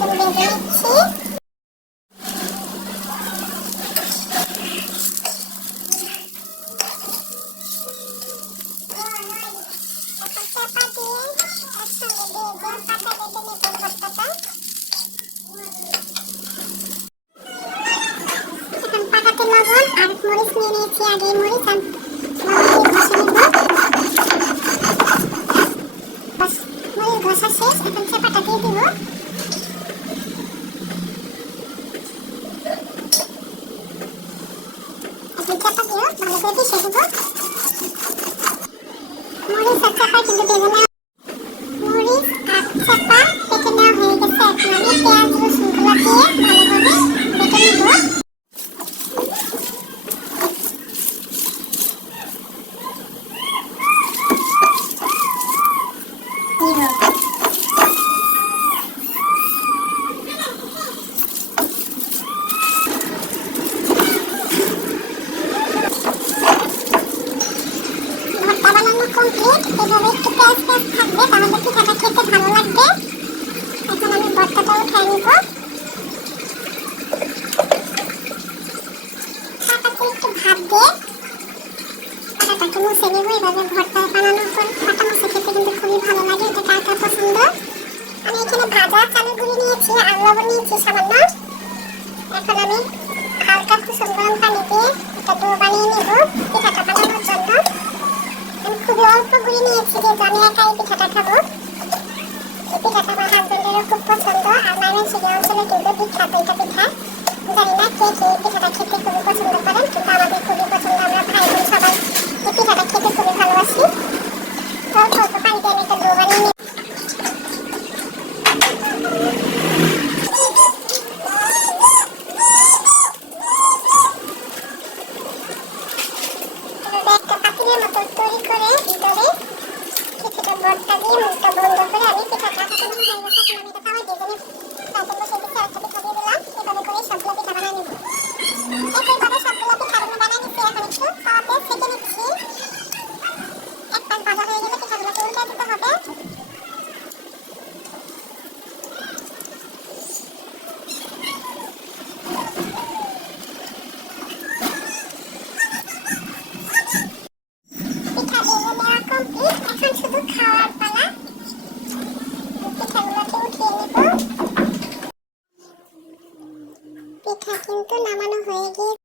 রসুন ভেজে নিচ্ছি। চাপা দিয়ে একসঙ্গে ভেজে পাতা বেটে নেব ভর্তাটা। এখন পাতাতে লবণ আর মরিচ নিয়ে নিয়েছি, আগে মরিচ আর মরিচ ঘষা শেষ। এখন চাপাটা দিয়ে দিব। এখন চাপা দিয়ে ভালো করে মিশিয়ে দেব। মরিচ আর চাপা কিন্তু ভেজে নেওয়া, মরিচ আর চাপা বেটে নেওয়া হয়ে গেছে। এখন আমি পেঁয়াজ রসুনগুলো দিয়ে ভালোভাবে বেটে নেব। কমপ্লিট। এভাবে একটু পেঁয়াজ পেঁয়াজ থাকবে, তাহলে পিঠাটা খেতে ভালো লাগবে। এখন আমি ভর্তাটা উঠাই নিব। পাটাতে একটু ভাত দিয়ে পাটাটাকে মুছে নেব। এইভাবে ভর্তা বানানোর পর পাটা মুছে খেতে কিন্তু খুবই ভালো লাগে। এটা কার কার পছন্দ। আমি এখানে ভাজা চালের গুঁড়ি নিয়েছি আর লবণ নিয়েছি সামান্য। এখন আমি হালকা কুসুম গরম পানি দিয়ে একটা ডো বানিয়ে নেব পিঠাটা বানানোর জন্য। আমি খুবই অল্প গুঁড়ি নিয়েছি, যেহেতু আমি একাই পিঠাটা খাবো। এই পিঠাটা আমার হাজবেন্ডেরও খুব পছন্দ, আর ময়মনসিংহ অঞ্চলে কিন্তু বিখ্যাত এটা পিঠা। জানি না কে কে পিঠাটা খেতে খুবই পছন্দ করেন, কিন্তু আমাদের খুবই পছন্দ। আমরা ভাই বোন সবাই এই পিঠাটা খেতে খুবই ভালোবাসি। অল্প অল্প পানি দিয়ে আমি একটা ডো বানিয়ে নিই। একটা পাতিলের মতো তৈরি করে ভিতরে কিছুটা ভর্তা দিয়ে মুখটা বন্ধ করে আমি পিঠাটা কাটানো হয়ে গেছে। এখন আমি এটা তাওয়ায় ভেজে নেব। তারপর বসে দিচ্ছি, আরেকটা পিঠা দিয়ে দিলাম। এভাবে করে সবগুলো পিঠা বানিয়ে নেব। একইভাবে সবগুলো পিঠা আমি বানিয়ে নিচ্ছি। এখন একটু তাওয়াতে সেঁকে নিচ্ছি। এক পাশ ভাজা হয়ে গেলে পিঠাগুলোকে উল্টে দিতে হবে। পিঠা ভেজে নেওয়া কমপ্লিট। এখন শুধু খাওয়ার পালা। পিঠাগুলোকে উঠিয়ে নেব। পিঠা কিন্তু নামানো হয়ে গিয়েছে।